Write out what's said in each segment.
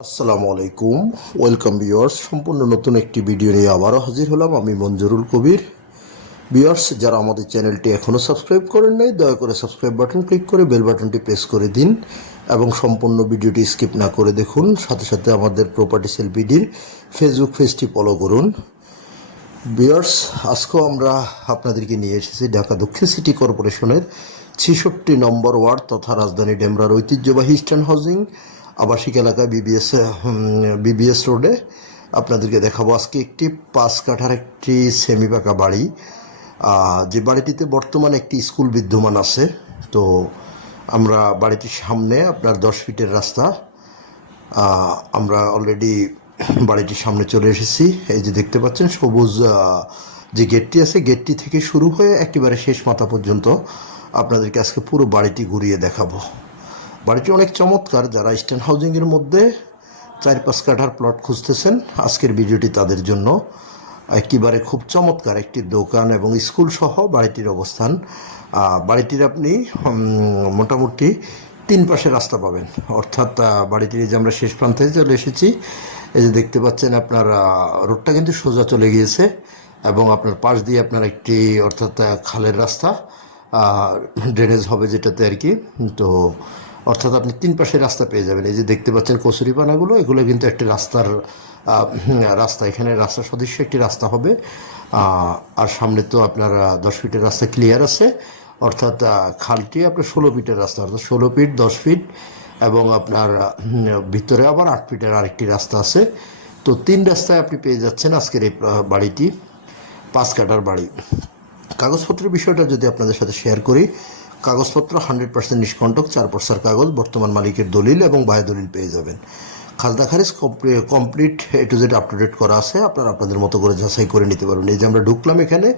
আসসালামু আলাইকুম। Welcome viewers, সম্পূর্ণ নতুন একটি ভিডিও নিয়ে আবারও হাজির হলাম। আমি মঞ্জুরুল কবির। ভিউয়ার্স, যারা আমাদের চ্যানেলটি এখনও সাবস্ক্রাইব করেন নাই, দয়া করে সাবস্ক্রাইব বাটন ক্লিক করে বেল বাটনটি প্রেস করে দিন এবং সম্পূর্ণ ভিডিওটি স্কিপ না করে দেখুন। সাথে সাথে আমাদের প্রপার্টি সেল বিডির ফেসবুক পেজটি ফলো করুন। ভিউয়ার্স, আজকেও আমরা আপনাদেরকে নিয়ে এসেছি ঢাকা দক্ষিণ সিটি কর্পোরেশনের ৬৬ নম্বর ওয়ার্ড তথা রাজধানী ডেমরার ঐতিহ্যবাহী ইস্টার্ন হাউজিং আবাসিক এলাকায় বিবিএস রোডে আপনাদেরকে দেখাবো আজকে একটি ৫ কাঠার একটি সেমি পাকা বাড়ি, যে বাড়িটিতে বর্তমানে একটি স্কুল বিদ্যমান আছে। তো আমরা বাড়িটির সামনে আপনার ১০ ফিটের রাস্তা, আমরা অলরেডি বাড়িটির সামনে চলে এসেছি। এই যে দেখতে পাচ্ছেন সবুজ যে গেটটি আছে, গেটটি থেকে শুরু হয়ে একেবারে শেষ মাথা পর্যন্ত আপনাদেরকে আজকে পুরো বাড়িটি ঘুরিয়ে দেখাবো। বাড়িটি অনেক চমৎকার। যারা ইস্টার্ন হাউজিংয়ের মধ্যে ৪-৫ কাঠার প্লট খুঁজতেছেন, আজকের ভিডিওটি তাদের জন্য। একেবারে খুব চমৎকার একটি দোকান এবং স্কুল সহ বাড়িটির অবস্থান। বাড়িটির আপনি মোটামুটি ৩ পাশে রাস্তা পাবেন, অর্থাৎ বাড়িটির যে আমরা শেষ প্রান্তে চলে এসেছি, এই যে দেখতে পাচ্ছেন আপনার রোডটা কিন্তু সোজা চলে গিয়েছে এবং আপনার পাশ দিয়ে আপনার একটি অর্থাৎ খালের রাস্তা, ড্রেনেজ হবে যেটাতে আর কি। তো অর্থাৎ আপনি ৩ পাশে রাস্তা পেয়ে যাবেন। এই যে দেখতে পাচ্ছেন কচুরিপানাগুলো, এগুলো কিন্তু একটি রাস্তা, এখানে রাস্তা সদৃশ্য একটি রাস্তা হবে। আর সামনে তো আপনার ১০ ফিটের রাস্তা ক্লিয়ার আছে, অর্থাৎ খালটি আপনার ১৬ ফিটের রাস্তা, অর্থাৎ ১৬ ফিট, ১০ ফিট এবং আপনার ভিতরে আবার ৮ ফিটের আরেকটি রাস্তা আছে। তো ৩ রাস্তায় আপনি পেয়ে যাচ্ছেন আজকের এই বাড়িটি, ৫ কাঠার বাড়ি। কাগজপত্রের বিষয়টা যদি আপনাদের সাথে শেয়ার করি, কাগজপত্র 100% নিষ্কণ্টক, ৪ পর্সার কাগজ, বর্তমান মালিকের দলিল এবং বায় দলিল পেয়ে যাবেন। খাজনা খারিজ complete A to Z up to date করা আছে, আপনারা আপনাদের মতো করে যাচাই করে নিতে পারবেন। এই যে আমরা ঢুকলাম এখানে,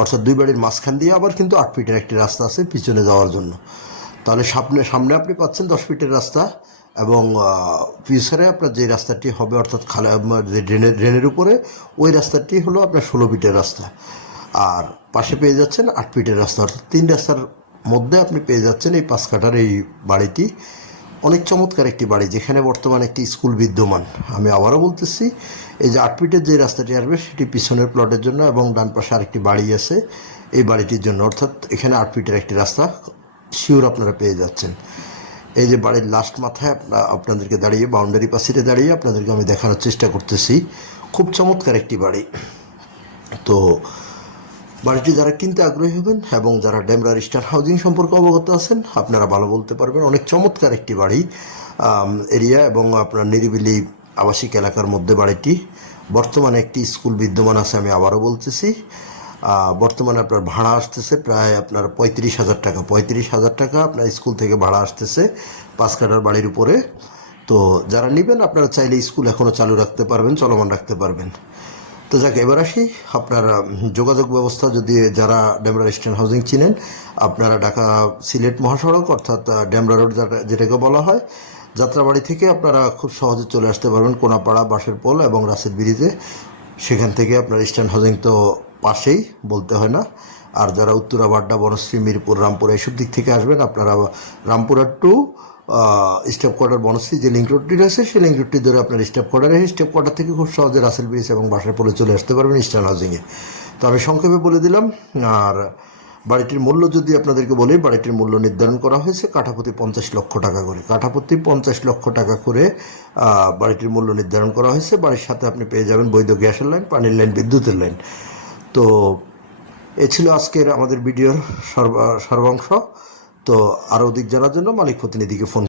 অর্থাৎ ২ বাড়ির মাঝখান দিয়ে আবার কিন্তু ৮ ফিটের একটি রাস্তা আছে পিছনে যাওয়ার জন্য। তাহলে সামনে আপনি পাচ্ছেন ১০ ফিটের রাস্তা এবং ফিউচারে আপনার যে রাস্তাটি হবে, অর্থাৎ যে ড্রেনের উপরে, ওই রাস্তাটি হলো আপনার ১৬ ফিটের রাস্তা। আর পাশে পেয়ে যাচ্ছেন ৮ ফিটের রাস্তা, অর্থাৎ ৩ রাস্তার মধ্যে আপনি পেয়ে যাচ্ছেন এই ৫ কাঠার এই বাড়িটি। অনেক চমৎকার একটি বাড়ি, যেখানে বর্তমানে একটি স্কুল বিদ্যমান। আমি আবারও বলতেছি, এই যে ৮ ফিটের যে রাস্তাটি আসবে সেটি পিছনের প্লটের জন্য এবং ডান পাশে আরেকটি বাড়ি আছে এই বাড়িটির জন্য, অর্থাৎ এখানে ৮ ফিটের একটি রাস্তা শিওর আপনারা পেয়ে যাচ্ছেন। এই যে বাড়ির লাস্ট মাথায় আপনাদেরকে দাঁড়িয়ে, বাউন্ডারি পাশে দাঁড়িয়ে আপনাদেরকে আমি দেখানোর চেষ্টা করতেছি। খুব চমৎকার একটি বাড়ি। তো বাড়িটি যারা কিনতে আগ্রহী হবেন এবং যারা ডেমরার ইস্টার্ন হাউজিং সম্পর্কে অবগত আছেন, আপনারা ভালো বলতে পারবেন। অনেক চমৎকার একটি বাড়ি, এরিয়া এবং আপনার নিরিবিলি আবাসিক এলাকার মধ্যে বাড়িটি। বর্তমানে একটি স্কুল বিদ্যমান আছে, আমি আবারও বলতেছি। বর্তমানে আপনার ভাড়া আসতেছে প্রায় আপনার ৩৫,০০০ টাকা। ৩৫,০০০ টাকা আপনার স্কুল থেকে ভাড়া আসতেছে ৫ কাঠার বাড়ির উপরে। তো যারা নেবেন, আপনারা চাইলে স্কুল এখনও চালু রাখতে পারবেন, চলমান রাখতে পারবেন। তো যাক, এবার আসি আপনার যোগাযোগ ব্যবস্থা। যদি যারা ডেমরা ইস্টার্ন হাউজিং চিনেন, আপনারা ঢাকা সিলেট মহাসড়ক, অর্থাৎ ডেমরা রোড যেটাকে বলা হয়, যাত্রাবাড়ি থেকে আপনারা খুব সহজে চলে আসতে পারবেন কোনাপাড়া, বাঁশের পোল এবং রাসেল ব্রিজে। সেখান থেকে আপনার ইস্টার্ন হাউজিং তো পাশেই, বলতে হয় না। আর যারা উত্তরা, বাড্ডা, বনশ্রী, মিরপুর, রামপুরা এইসব দিক থেকে আসবেন, আপনারা Rampura to staff quarter Banasree যে লিঙ্ক রোডটি রয়েছে, সেই লিঙ্ক রোডটি ধরে আপনার স্টেপ কোয়ার্টারে, স্টেপ কোয়ার্টার থেকে খুব সহজে রাসেল ব্রিজ এবং বাসার পরে চলে আসতে পারবেন ইস্টার্ন হাউজিংয়ে। তো আমি সংক্ষেপে বলে দিলাম। আর বাড়িটির মূল্য যদি আপনাদেরকে বলি, বাড়িটির মূল্য নির্ধারণ করা হয়েছে কাঠাপ্রতি ৫০ লক্ষ টাকা করে। কাঠাপ্রতি ৫০ লক্ষ টাকা করে বাড়িটির মূল্য নির্ধারণ করা হয়েছে। বাড়ির সাথে আপনি পেয়ে যাবেন বৈধ গ্যাসের লাইন, পানির লাইন, বিদ্যুতের লাইন। তো এ ছিল আজকের আমাদের ভিডিওর সর্বাংশ। তো আরও অধিক জানার জন্য মালিক প্রতিনিধিকে ফোন